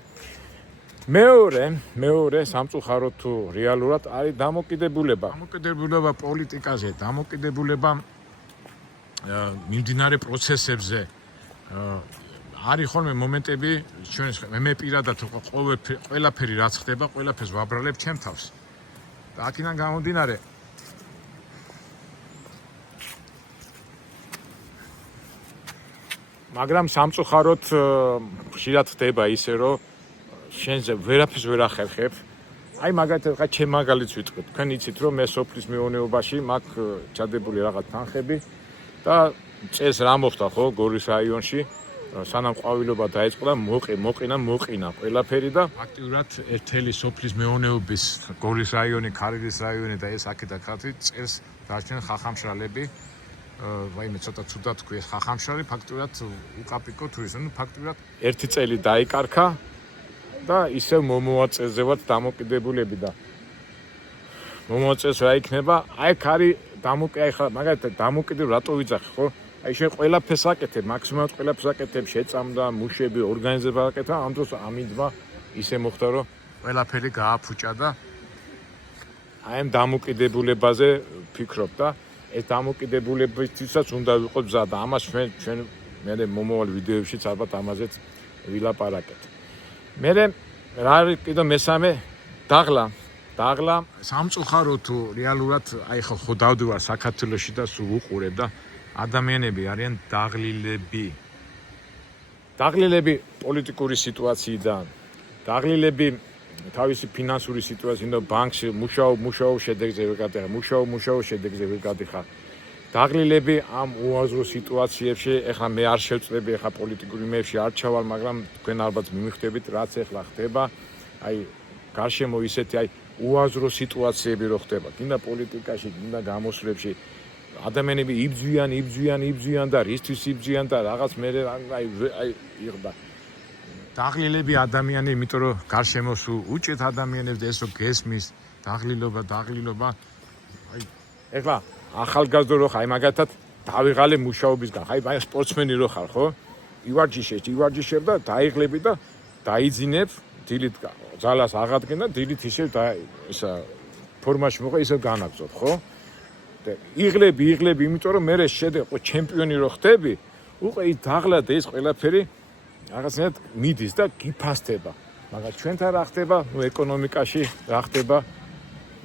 მეორე სამწუხაროდ თუ რეალურად არის დამოკიდებულება. დამოკიდებულება პოლიტიკაზე, დამოკიდებულება მიმდინარე პროცესებზე. არის ხოლმე მომენტები ჩვენ მე პირადად ყველაფერი რაც ხდება, ყველაფერს ვაბრალებ ჩემ თავს. და აქედან გამომდინარე მაგრამ სამწუხაროდ ხშირად ხდება ისე რომ შენზე ვერაფერს ვერ ახერხებ. აი მაგათაც ხა ჩემ მაგალითს ვიტყვი. თქვენ იცით რომ მე სოფლის მეურნეობაში მაქვს ჩადებული რაღაც თანხები და წეს რა მოხდა ხო გორის რაიონში სანამ ყვავილობა დაიწყო და მოყინა ყველაფერი და აქტიურად ერთელი სოფლის მეურნეობის გორის რაიონი, ქარილის რაიონი და ეს აქედან ხათი წეს დარჩნენ ხახამშრალები. ვაიმე ცოტა ცუდად თქვი ხახამშრალი ფაქტურად უკაპიკო თურიზმი, ნუ ფაქტურად ერთი წელი დაიკარქა და ისევ მომოაწესებად დამოკიდებულები და მომოაწეს რა იქნება? აი ქარი მაგალითად დამოკიდებულ რატო ვიძახი ხო? აი შენ ყველაფერს აკეთებ, მაქსიმალურად ყველაფერს აკეთებ, შეწამდა, მუშები, ორგანიზება აკეთა, ამ დროს ამინდმა ისე მოხდა რომ ყველაფერი გააფუჭა და აი ამ დამოკიდებულებაზე ვფიქრობ და ეს დამოკიდებულებისთვისაც უნდა ვიყოთ მზად და ამას ჩვენ მე მომავალ ვიდეოებშიც ალბათ ამაზეც ვილაპარაკეთ. მე რა არის კიდევ მესამე დაღლა სამწუხაროდ თუ რეალურად აი ხო დავდივარ საქართველოში და სულ უყურებ და ადამიანები არიან დაღლილები პოლიტიკური სიტუაციიდან, დაღლილები თავისი ფინანსური სიტუაციიდან ბანკში მუშაობ შედეგზე ვერ გადიხარ. დაღლილები ამ უაზრო სიტუაციებში, ეხლა მე არ შევწდები, ეხლა პოლიტიკური მეებში არ ჩავალ, მაგრამ თქვენ ალბათ მიმხვდებით, რაც ეხლა ხდება, აი გარშემო ისეთი აი უაზრო სიტუაციები რო ხდება, გინდა პოლიტიკაში, გინდა გამოსვლებში, ადამიანები იბძვიან და რისთვის იბძვიან და რაღაც მე აი იღბა. დაღლილები ადამიანები, იმიტომ რომ გარშემო სულ უჭეთ ადამიანებს და ეს რო გესმის დაღლილობა, აი ეხლა ახალგაზრდა რო ხარ, აი მაგათად დავიღალე მუშაობისგან, აი სპორტსმენი რო ხარ, ხო? ივარჯიშებ და დაიღლები და დაიძინებ, დილით ძალას აღადგენ და დილით ისევ ისა ფორმაში მოყვა, ისევ განაგზობ, ხო? იღლები, იმიტომ რომ მე შედეგო ჩემპიონი რო ხდები, უკვე ის დაღლა და ეს ყველაფერი რაღაცნაირად მიდის და გიფასდება. მაგრამ ჩვენთან რა ხდება? ნუ ეკონომიკაში რა ხდება?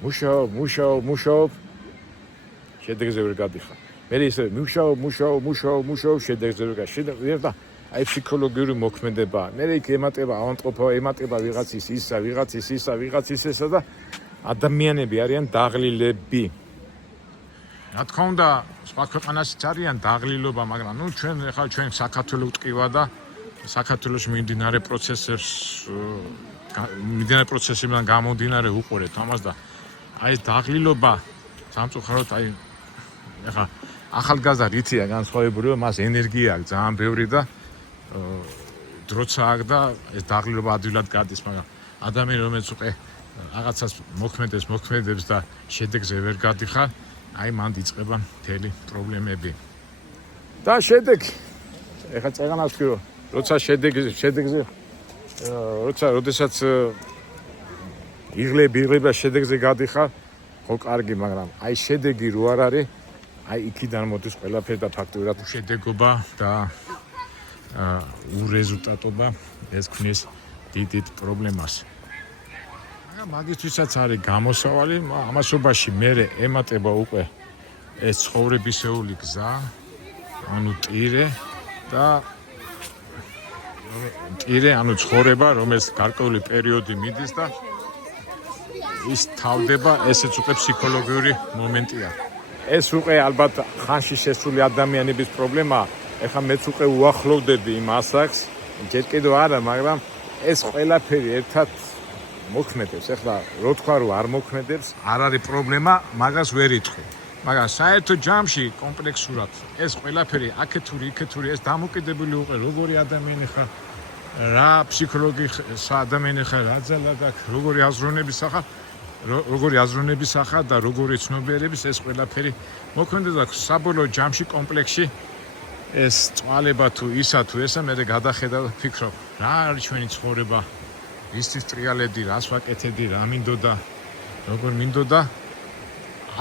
მუშაობ, შედეგზე ვერ გადიხარ. მე ისე მუშაობ, შედეგზე ვერ გადიხარ. და აი ფსიქოლოგიური მოქმედება. მე იქ ემატება ავანტყოფა, ემატება ვიღაცის ისა და ადამიანები არიან დაღლილები. რა თქმა უნდა, სხვა ქვეყანაშიც არიან დაღლილობა, მაგრამ ნუ ჩვენ საქართველოს ვტყივა და საქართველოს მიმდინარე პროცესებიდან გამომდინარე უყურებთ ამას და აი დაღლილობა სამწუხაროდ აი ეხა ახალგაზრდა რითია განსხვავებული, რომ მას ენერგია აქვს ძალიან ბევრი და დროცა აქვს და ეს დაღლილობა ადვილად გადის, მაგრამ ადამიანი რომელიც უკვე რაღაცას მოქმედებს და შედეგზე ვერ გადიხარ, აი მან იწყება მთელი პრობლემები. და შედეგი ეხლა წეგანას ვთქვი რომ როცა შედეგზე როდესაც იღლები და შედეგზე გადიხარ, ხო კარგი, მაგრამ აი შედეგი რო არ არის, აი იქიდან მოდის ყველაფერი და ფაქტურად შედეგობა და ურეზულტატობა ეს ქმნის დიდ პრობლემას. მაგისთვისაც არის გამოსავალი, ამასობაში მე ემატება უკვე ეს ცხოვრებისეული გზა, ანუ ტირე, ანუ ცხოვრება, რომელიც გარკვეული პერიოდი მიდის და ის თავდება, ესეც უკვე ფსიქოლოგიური მომენტია. ეს უკვე ალბათ ხანში შესული ადამიანების პრობლემაა. ეხლა მეც უკვე უახლოვდები იმ ასაკს, ჯერ კიდევ არა, მაგრამ ეს ყველაფერი ერთად მოქმედებს. ეხლა რო თქვა რომ არ მოქმედებს, არ არის პრობლემა, მაგას ვერ იტყვი. მაგრამ საერთო ჯამში კომპლექსურად ეს ყველაფერი აქეთური, ეს დამოკიდებული უკვე როგორი ადამიანი ხარ, რა ფსიქოლოგია ადამიანი ხარ რა ძალა გაქვს როგორი აზროვნების სახა და როგორი ცნობიერების ეს ყველაფერი მოქმედება საბოლოო ჯამში კომპლექსში ეს წვალება თუ ისა თუ ესა მე გადახედა და ფიქრობ რა არის ჩვენი ცხოვრება ისთვის ტრიალედი რას ვაკეთებდი რა მინდოდა როგორ მინდოდა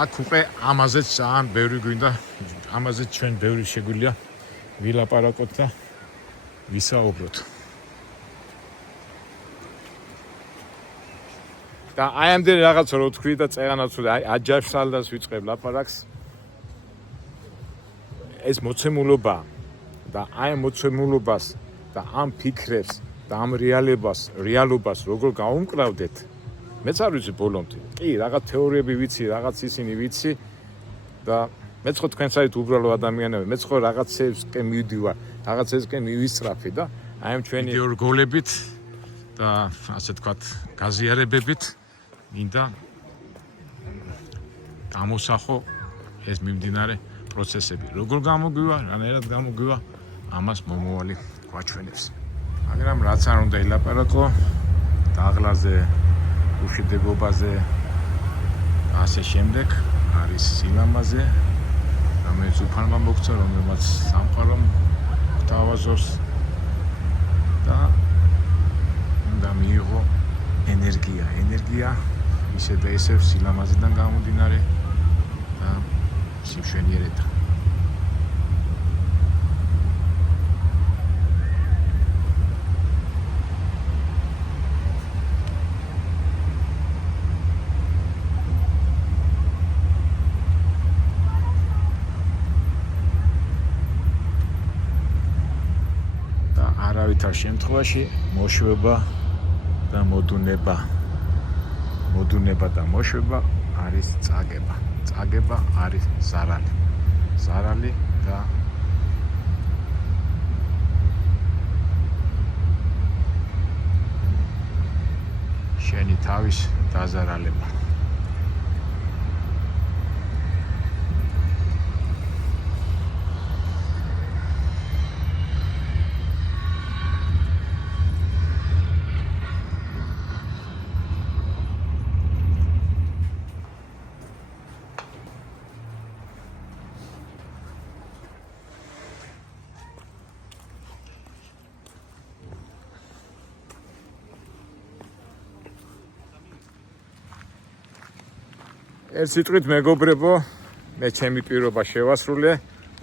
აქ უკვე ამაზეც ძალიან ბევრი გვინდა ამაზეც ჩვენ ბევრი შეგვიძლია ვილაპარაკოთ და ვისაუბროთ და აი ამდენი რაღაცა რო თქვი და წერანაც აი აჯაშალდას ვიწყებ ლაპარაკს ეს მოცემულობა და აი მოცემულობას და ამ ფიქრებს და ამ რეალობას როგორ გაუმკლავდეთ მეც არ ვიცი ბოლომდე კი რაღაც თეორიები ვიცი რაღაც ისინი ვიცი და მეც ხო თქვენს არის უბრალო ადამიანები მეც ხო რაღაცებსკენ მივდივარ რაღაცებსკენ მივისწრაფე და აი ამ ჩვენი გოლებით და ასე თქვათ გაზიარებებით მინდა გამოსახო ეს მიმდინარე პროცესები როგორ გამოგვივა რანაირად გამოგვივა ამას მომავალი გვაჩვენებს მაგრამ რაც არ უნდა ილაპარაკო დაღლაზე უშედეგობაზე ასე შემდეგ არის სილამაზე რომელიც უფალმა მოგცა რომელმაც სამყარომ თავაზობს და უნდა მიიღო ენერგია ისე და ისე სილამაზიდან გამომდინარე და სიმშვენიერება და არავითარ შემთხვევაში მოშვება და მოდუნება და მოშვება არის წაგება არის ზარალი და შენი თავის დაზარალება ერთ სიტყვით მეგობრებო მე ჩემი პირობა შევასრულე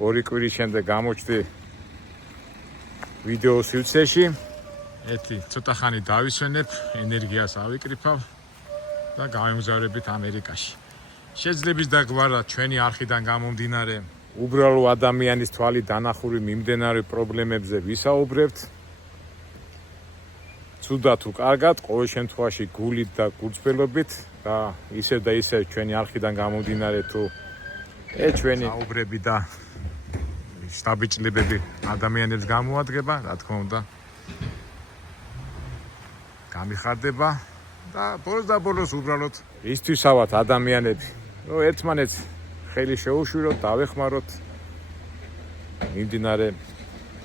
2 კვირის შემდეგ გამოჩდი ვიდეო სივრცეში ერთი ცოტა ხანი დავისვენებ ენერგიას ავიკრიფავ და გავემგზავრებით ამერიკაში შეძლებს დაგვარა ჩვენი არხიდან გამომდინარე უბრალო ადამიანის თვალი დანახული მიმდებარე პრობლემებზე ვისაუბრებთ ცუდად თუ კარგად ყოველ შემთხვევაში გულით და გულწრფელობით და ისევ ჩვენი არხიდან გამომდინარე თუ ჩვენი საუბრები და შტაბიჭლებები ადამიანებს გამოადგება რა თქმა უნდა გამიხარდება და ბოლოს უბრალოდ ისთვისავად ადამიანები რომ ერთმანეთს ხელი შეუშვიროთ დავეხმაროთ მიმდინარე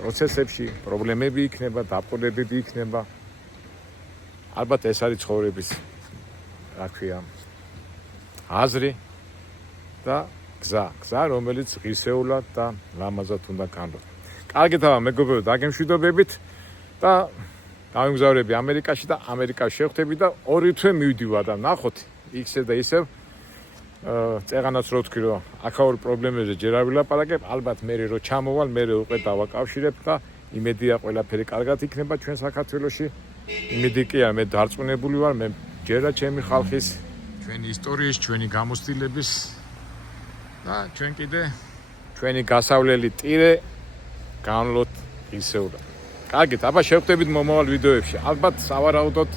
პროცესებში პრობლემები იქნება დაპყრობები იქნება ალბათ ეს არის ცხოვრების რა ქვია აზრი და გზა რომელიც ღირსეულად და ლამაზად უნდა განვიხილოთ. კარგით მეგობრებო დაგემშვიდობებით და გავიმგზავრები ამერიკაში და ამერიკაში შევხვდები და 2 თვე მივდივარ და ნახოთ ისე და ისევ წეღანაც რო თქვი რომ აქაურ პრობლემებზე ჯერ არ ვილაპარაკებ ალბათ მე რო ჩამოვალ მე უკვე დავაკავშირებ და იმედია ყველაფერი კარგად იქნება ჩვენ საქართველოში იმედი კი არ მე დარწმუნებული ვარ მე ჯერა ჩემი ხალხის ჩვენი ისტორიის ჩვენი გამოცდილების და ჩვენ კიდე ჩვენი გასავლელი ტირე განვლოთ ისეულად. კარგით, აბა შევხვდებით მომავალ ვიდეოებში. ალბათ სავარაუდოდ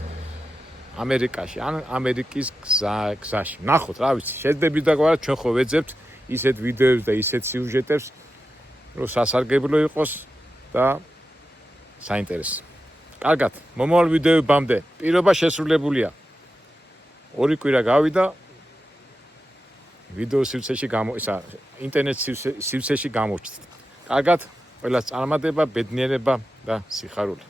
ამერიკაში, ან ამერიკის გზაში. ნახოთ, რა ვიცი, შეძდებით და გვარად ჩვენ ხო ვეძებთ ისეთ ვიდეოებს და ისეთ სიუჟეტებს, რომ სასარგებლო იყოს და საინტერესო. კარგად, მომავალ ვიდეოებამდე პირობა შესრულებულია. 2 კვირა გავიდა ვიდეო სივრცეში ინტერნეტ სივრცეში გამოჩნდით. კარგად, ყველას წარმატება, ბედნიერება და სიხარული.